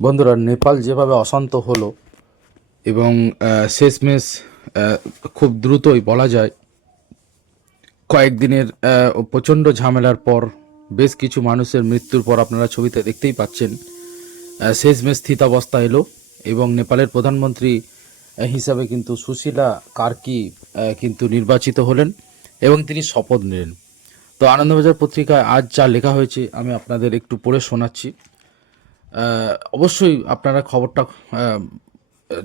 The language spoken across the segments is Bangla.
বন্ধুরা, নেপাল যেভাবে অশান্ত হলো এবং শেষমেশ খুব দ্রুতই বলা যায়, কয়েকদিনের প্রচণ্ড ঝামেলার পর বেশ কিছু মানুষের মৃত্যুর পর আপনারা ছবিতে দেখতেই পাচ্ছেন শেষমেশ স্থিতাবস্থা এলো এবং নেপালের প্রধানমন্ত্রী হিসাবে কিন্তু সুশীলা কার্কি কিন্তু নির্বাচিত হলেন এবং তিনি শপথ নিলেন। তো আনন্দবাজার পত্রিকায় আজ যা লেখা হয়েছে আমি আপনাদের একটু পড়ে শোনাচ্ছি। অবশ্যই আপনারা খবরটা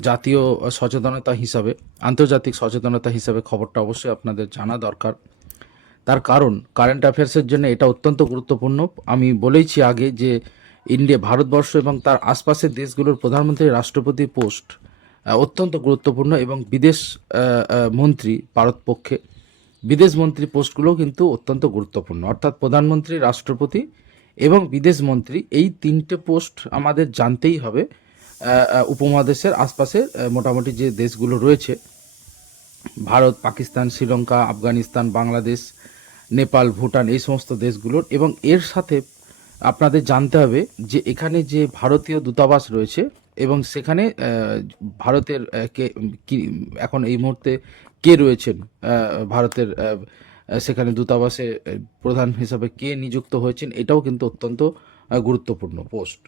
জাতীয় সচেতনতা হিসাবে, আন্তর্জাতিক সচেতনতা হিসাবে খবরটা অবশ্যই আপনাদের জানা দরকার। তার কারণ কারেন্ট অ্যাফেয়ার্সের জন্য এটা অত্যন্ত গুরুত্বপূর্ণ। আমি বলেইছি আগে যে ইন্ডিয়া, ভারতবর্ষ এবং তার আশপাশের দেশগুলোর প্রধানমন্ত্রী রাষ্ট্রপতি পোস্ট অত্যন্ত গুরুত্বপূর্ণ এবং বিদেশ মন্ত্রী ভারত পক্ষে। বিদেশ মন্ত্রী পোস্টগুলো কিন্তু অত্যন্ত গুরুত্বপূর্ণ। অর্থাৎ প্রধানমন্ত্রী, রাষ্ট্রপতি এবং বিদেশ মন্ত্রী এই তিনটে পোস্ট আমাদের জানতেই হবে উপমহাদেশের আশপাশের মোটামুটি যে দেশগুলো রয়েছে, ভারত, পাকিস্তান, শ্রীলঙ্কা, আফগানিস্তান, বাংলাদেশ, নেপাল, ভুটান, এই সমস্ত দেশগুলোর, এবং এর সাথে আপনাদের জানতে হবে যে এখানে যে ভারতীয় দূতাবাস রয়েছে এবং সেখানে ভারতের কে এখন এই মুহূর্তে কে রয়েছেন ভারতের সেখানে দূতাবাসে প্রধান হিসাবে কে নিযুক্ত হয়েছেন, এটাও কিন্তু অত্যন্ত গুরুত্বপূর্ণ পোস্ট।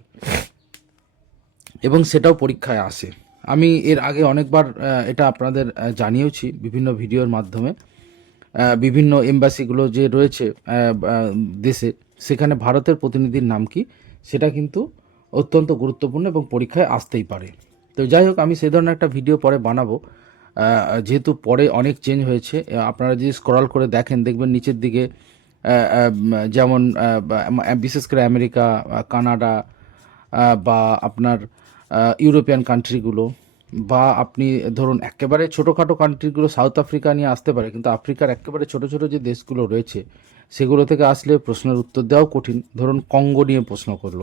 এবং সেটাও পরীক্ষায় আসে। আমি এর আগে অনেকবার এটা আপনাদের জানিয়েওছি বিভিন্ন ভিডিওর মাধ্যমে। বিভিন্ন এম্বাসিগুলো যে রয়েছে দেশে, সেখানে ভারতের প্রতিনিধির নাম কি, সেটা কিন্তু অত্যন্ত গুরুত্বপূর্ণ এবং পরীক্ষায় আসতেই পারে। তো যাই হোক, আমি সেই ধরনের একটা ভিডিও পরে বানাবো। যেহেতু পরে অনেক চেঞ্জ হয়েছে আপনারা যদি স্ক্রল করে দেখেন, দেখবেন নিচের দিকে যেমন বিশেষ করে আমেরিকা কানাডা বা আপনার ইউরোপিয়ান কান্ট্রিগুলো বা আপনি ধরুন একেবারে ছোটোখাটো কান্ট্রিগুলো সাউথ আফ্রিকা নিয়ে আসতে পারে, কিন্তু আফ্রিকার একেবারে ছোট ছোট যে দেশগুলো রয়েছে, সেগুলো থেকে আসলে প্রশ্নের উত্তর দেওয়াও কঠিন। ধরুন কঙ্গো নিয়ে প্রশ্ন করল,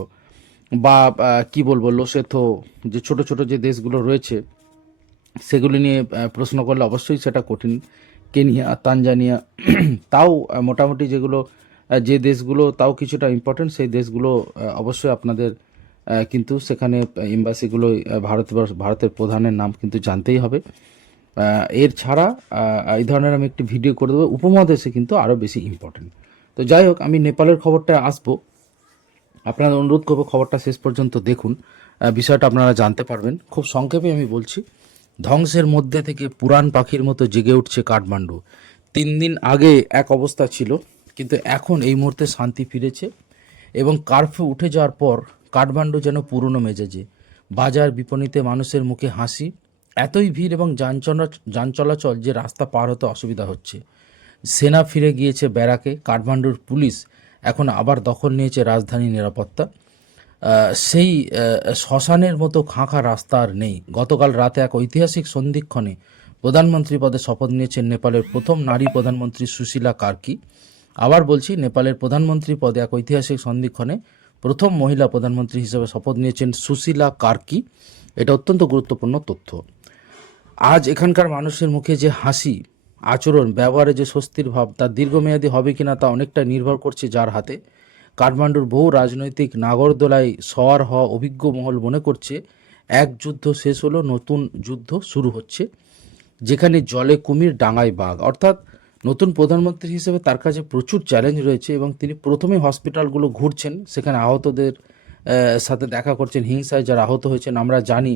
বা কি বলব লোসেথো যে ছোট ছোট যে দেশগুলো রয়েছে সেগুলি নিয়ে প্রশ্ন করলে অবশ্যই সেটা কঠিন। কেনিয়া, তানজানিয়া, তাও মোটামুটি যেগুলো যে দেশগুলো তাও কিছুটা ইম্পর্টেন্ট সেই দেশগুলো অবশ্যই আপনাদের কিন্তু সেখানে এম্বাসিগুলো ভারত ভারতের প্রধানের নাম কিন্তু জানতেই হবে। এর ছাড়া এই ধরনের আমি একটি ভিডিও করে দেবো। উপমহাদেশে কিন্তু আরও বেশি ইম্পর্টেন্ট তো যাই হোক, আমি নেপালের খবরটা আসব। আপনাদের অনুরোধ করব খবরটা শেষ পর্যন্ত দেখুন। বিষয়টা আপনারা জানতে পারবেন। খুব সংক্ষেপে আমি বলছি ধ্বংসের মধ্যে থেকে পুরাণ পাখির মতো জেগে উঠছে কাঠমান্ডু। তিন দিন আগে এক অবস্থা ছিল, কিন্তু এখন এই মুহূর্তে শান্তি ফিরেছে এবং কারফিউ উঠে যাওয়ার পর কাঠমান্ডু যেন পুরনো মেজাজে। বাজার বিপণীতে মানুষের মুখে হাসি, এতই ভিড় এবং যান চলা- যান চলাচল যে রাস্তা পার হতে অসুবিধা হচ্ছে। সেনা ফিরে গিয়েছে ব্যারাকে, কাঠমান্ডুর পুলিশ এখন আবার দখল নিয়েছে রাজধানী নিরাপত্তা। সেই শ্মশানের মতো খাঁখা রাস্তা আর নেই। গতকাল রাতে এক ঐতিহাসিক সন্ধিক্ষণে প্রধানমন্ত্রী পদে শপথ নিয়েছেন নেপালের প্রথম নারী প্রধানমন্ত্রী সুশীলা কার্কি। আবার বলছি, নেপালের প্রধানমন্ত্রী পদে এক ঐতিহাসিক সন্ধিক্ষণে প্রথম মহিলা প্রধানমন্ত্রী হিসেবে শপথ নিয়েছেন সুশীলা কার্কি। এটা অত্যন্ত গুরুত্বপূর্ণ তথ্য। আজ এখানকার মানুষের মুখে যে হাসি, আচরণ, ব্যবহারে যে স্বস্তির ভাব, তা দীর্ঘমেয়াদী হবে কিনা তা অনেকটা নির্ভর করছে যার হাতে। কাঠমান্ডুর বহু রাজনৈতিক নাগরদোলায় সওয়ার হওয়া অভিজ্ঞ মহল মনে করছে, এক যুদ্ধ শেষ হলো, নতুন যুদ্ধ শুরু হচ্ছে, যেখানে জলে কুমির, ডাঙায় বাঘ। অর্থাৎ নতুন প্রধানমন্ত্রী হিসেবে তার কাছে প্রচুর চ্যালেঞ্জ রয়েছে এবং তিনি প্রথমে হসপিটালগুলো ঘুরছেন, সেখানে আহতদের সাথে দেখা করছেন, হিংসায় যারা আহত হয়েছেন, আমরা জানি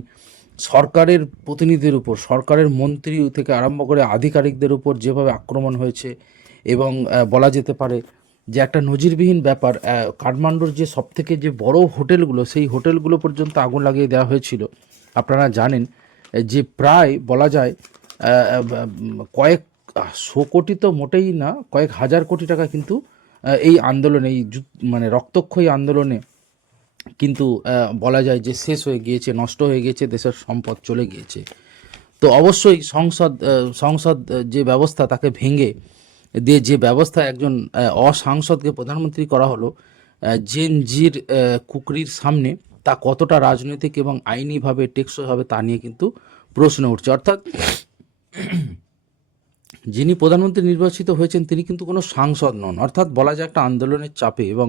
সরকারের প্রতিনিধির উপর, সরকারের মন্ত্রী থেকে আরম্ভ করে আধিকারিকদের উপর যেভাবে আক্রমণ হয়েছে এবং বলা যেতে পারে যে একটা নজিরবিহীন ব্যাপার কাঠমান্ডুর যে সবথেকে যে বড় হোটেলগুলো, সেই হোটেলগুলো পর্যন্ত আগুন লাগিয়ে দেওয়া হয়েছিল। আপনারা জানেন যে প্রায় বলা যায় কয়েক, শো কোটি তো মোটেই না, কয়েক হাজার কোটি টাকা কিন্তু এই আন্দোলনে, এই মানে রক্তক্ষয়ী আন্দোলনে কিন্তু বলা যায় যে শেষ হয়ে গিয়েছে, নষ্ট হয়ে গিয়েছে, দেশের সম্পদ চলে গিয়েছে। তো অবশ্যই সংসদ সংসদ যে ব্যবস্থা তাকে ভেঙে দিয়ে যে ব্যবস্থা একজন অসাংসদকে প্রধানমন্ত্রী করা হলো আহ, জেন জির আহ, কুকরির সামনে তা কতটা রাজনৈতিক এবং আইনিভাবে টেকসই হবে তা নিয়ে কিন্তু প্রশ্ন উঠছে। অর্থাৎ যিনি প্রধানমন্ত্রী নির্বাচিত হয়েছেন তিনি কিন্তু কোনো সাংসদ নন। অর্থাৎ বলা যায় একটা আন্দোলনের চাপে এবং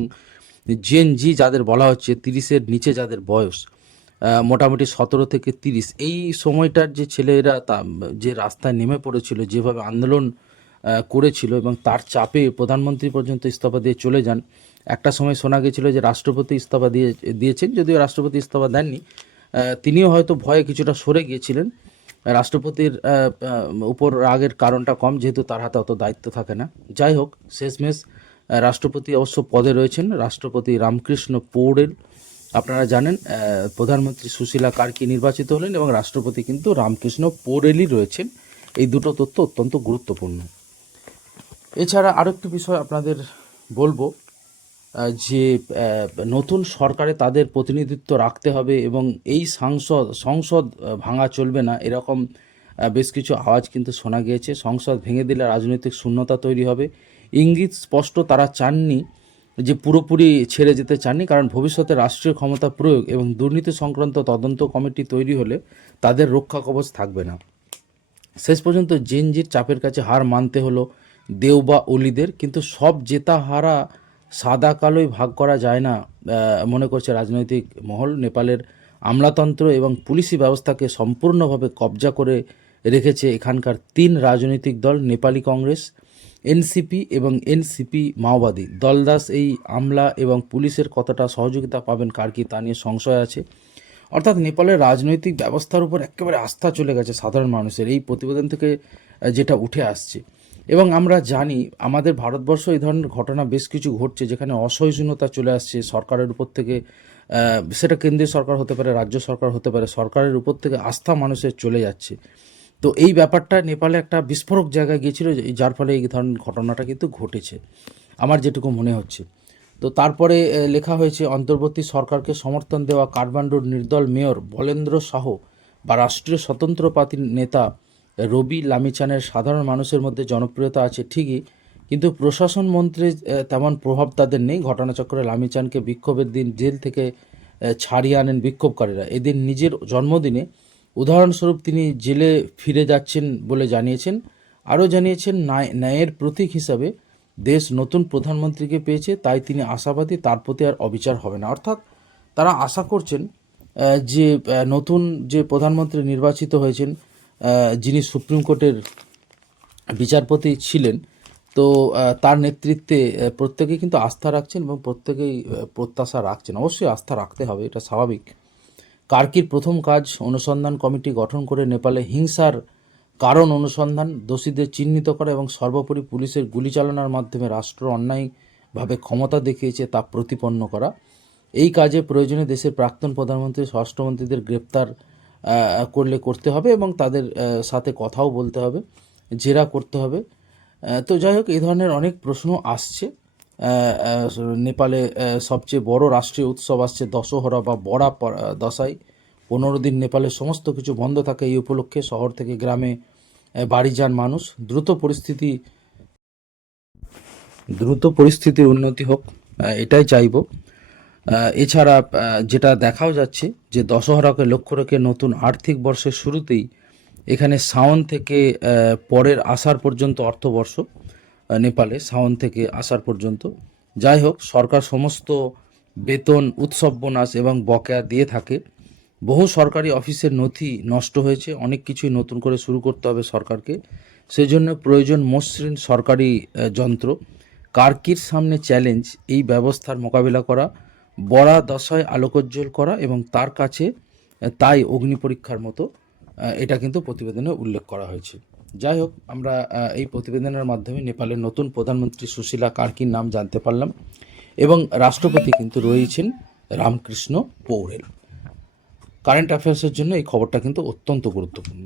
জেন জি যাদের বলা হচ্ছে তিরিশের নিচে যাদের বয়স মোটামুটি সতেরো থেকে তিরিশ এই সময়টার যে ছেলেরা তা যে রাস্তায় নেমে পড়েছিল যেভাবে আন্দোলন করেছিল এবং তার চাপে প্রধানমন্ত্রী পর্যন্ত ইস্তফা দিয়ে চলে যান। একটা সময় শোনা গেছিল যে রাষ্ট্রপতি ইস্তফা দিয়ে, দিয়েছেন, যদিও রাষ্ট্রপতি ইস্তফা দেননি। তিনিও হয়তো ভয়ে কিছুটা সরে গিয়েছিলেন। রাষ্ট্রপতির উপর রাগের কারণটা কম, যেহেতু তার হাতে অত দায়িত্ব থাকে না। যাই হোক, শেষমেশ রাষ্ট্রপতি অবশ্য পদে রয়েছেন, রাষ্ট্রপতি রামকৃষ্ণ পৌড়েল আপনারা জানেন প্রধানমন্ত্রী সুশীলা কার্কি নির্বাচিত হলেন এবং রাষ্ট্রপতি কিন্তু রামকৃষ্ণ পৌড়েলই রয়েছেন। এই দুটো তথ্য অত্যন্ত গুরুত্বপূর্ণ। এছাড়া আরেকটি বিষয় আপনাদের বলব যে নতুন সরকারে তাদের প্রতিনিধিত্ব রাখতে হবে এবং এই সাংসদ, সংসদ ভাঙা চলবে না। এরকম বেশ কিছু আওয়াজ কিন্তু শোনা গিয়েছে। সংসদ ভেঙে দিলে রাজনৈতিক শূন্যতা তৈরি হবে। ইঙ্গিত স্পষ্ট তারা চাননি যে পুরোপুরি ছেড়ে যেতে চাননি, কারণ ভবিষ্যতে রাষ্ট্রীয় ক্ষমতা প্রয়োগ এবং দুর্নীতি সংক্রান্ত তদন্ত কমিটি তৈরি হলে তাদের রক্ষা কবচ থাকবে না। শেষ পর্যন্ত জেনজির চাপের কাছে হার মানতে হলো। দেও বা অলিদের, কিন্তু সব জেতা হারা সাদা কালোই ভাগ করা যায় না মনে করছে রাজনৈতিক মহল। নেপালের আমলাতন্ত্র এবং পুলিশি ব্যবস্থাকে সম্পূর্ণভাবে কবজা করে রেখেছে এখানকার তিন রাজনৈতিক দল, নেপালি কংগ্রেস, এনসিপি এবং এনসিপি মাওবাদী। দলদাস এই আমলা এবং পুলিশের কতটা সহযোগিতা পাবেন, কার কি তা নিয়ে সংশয় আছে? অর্থাৎ নেপালের রাজনৈতিক ব্যবস্থার উপর একেবারে আস্থা চলে গেছে সাধারণ মানুষের, এই প্রতিবেদন থেকে যেটা উঠে আসছে। এবং আমরা জানি আমাদের ভারতবর্ষ এই ধরনের ঘটনা বেশ কিছু ঘটছে যেখানে অসহিষ্ণুতা চলে আসছে, সরকারের উপর থেকে সেটা কেন্দ্রীয় সরকার হতে পারে, রাজ্য সরকার হতে পারে, সরকারের উপর থেকে আস্থা মানুষের চলে যাচ্ছে। তো এই ব্যাপারটা নেপালে একটা বিস্ফোরক জায়গায় গিয়েছিল যার ফলে এই ধরনের ঘটনাটা কিন্তু ঘটেছে, আমার যেটুকু মনে হচ্ছে। তো তারপরে লেখা হয়েছে, অন্তর্বর্তী সরকারকে সমর্থন দেওয়া কাঠমান্ডুর নির্দল মেয়র বলেন্দ্র শাহ বা রাষ্ট্রীয় স্বতন্ত্র পার্টির নেতা রবি লামিচানের সাধারণ মানুষের মধ্যে জনপ্রিয়তা আছে ঠিকই, কিন্তু প্রশাসন মন্ত্রী তেমন প্রভাব তাদের নেই। ঘটনাচক্রে লামিচানকে বিক্ষোভের দিন জেল থেকে ছাড়িয়ে আনেন বিক্ষোভকারীরা। এদিন নিজের জন্মদিনে উদাহরণস্বরূপ তিনি জেলে ফিরে যাচ্ছেন বলে জানিয়েছেন। আরও জানিয়েছেন, ন্যায়, ন্যায়ের প্রতীক হিসাবে দেশ নতুন প্রধানমন্ত্রীকে পেয়েছে, তাই তিনি আশাবাদী, তার প্রতি আর অবিচার হবে না। অর্থাৎ তারা আশা করছেন যে নতুন যে প্রধানমন্ত্রী নির্বাচিত হয়েছেন যিনি সুপ্রিম কোর্টের বিচারপতি ছিলেন, তো তার নেতৃত্বে প্রত্যেকেই কিন্তু আস্থা রাখছেন এবং প্রত্যেকেই প্রত্যাশা রাখছেন। অবশ্যই আস্থা রাখতে হবে, এটা স্বাভাবিক। কার্কির প্রথম কাজ, অনুসন্ধান কমিটি গঠন করে নেপালে হিংসার কারণ অনুসন্ধান, দোষীদের চিহ্নিত করা এবং সর্বোপরি পুলিশের গুলি চালনার মাধ্যমে রাষ্ট্র অন্যায়ভাবে ক্ষমতা দেখিয়েছে তা প্রতিপন্ন করা। এই কাজে প্রয়োজনে দেশের প্রাক্তন প্রধানমন্ত্রী, স্বরাষ্ট্রমন্ত্রীদের গ্রেপ্তার করলে করতে হবে এবং তাদের সাথে কথাও বলতে হবে, জেরা করতে হবে। তো যাই হোক, এই ধরনের অনেক প্রশ্ন আসছে। নেপালে সবচেয়ে বড় রাষ্ট্রীয় উৎসব আসছে দশহরা বা বড়া দশাই। পনেরো দিন নেপালের সমস্ত কিছু বন্ধ থাকে এই উপলক্ষে শহর থেকে গ্রামে বাড়ি যান মানুষ। দ্রুত পরিস্থিতি, দ্রুত পরিস্থিতির উন্নতি হোক এটাই চাইব। এছাড়া যেটা দেখাও যাচ্ছে যে দশহরাকে লক্ষ্য রেখে নতুন আর্থিক বর্ষের শুরুতেই এখানে সাওন থেকে পরের আসার পর্যন্ত অর্থবর্ষ নেপালে সাওন থেকে আসার পর্যন্ত। যাই হোক, সরকার সমস্ত বেতন, উৎসব বোনাস এবং বকেয়া দিয়ে থাকে। বহু সরকারি অফিসের নথি নষ্ট হয়েছে, অনেক কিছুই নতুন করে শুরু করতে হবে সরকারকে। সেজন্য প্রয়োজন মসৃণ সরকারি যন্ত্র। কার্কির সামনে চ্যালেঞ্জ, এই ব্যবস্থার মোকাবিলা করা বড়া দশায় আলোকোজ্জ্বল করা এবং তার কাছে তাই অগ্নি পরীক্ষার মতো এটা কিন্তু প্রতিবেদনে উল্লেখ করা হয়েছে। যাই হোক, আমরা এই প্রতিবেদনের মাধ্যমে নেপালের নতুন প্রধানমন্ত্রী সুশীলা কার্কির নাম জানতে পারলাম এবং রাষ্ট্রপতি কিন্তু রয়েছেন রামকৃষ্ণ পৌরেল কারেন্ট অ্যাফেয়ার্সের জন্য এই খবরটা কিন্তু অত্যন্ত গুরুত্বপূর্ণ।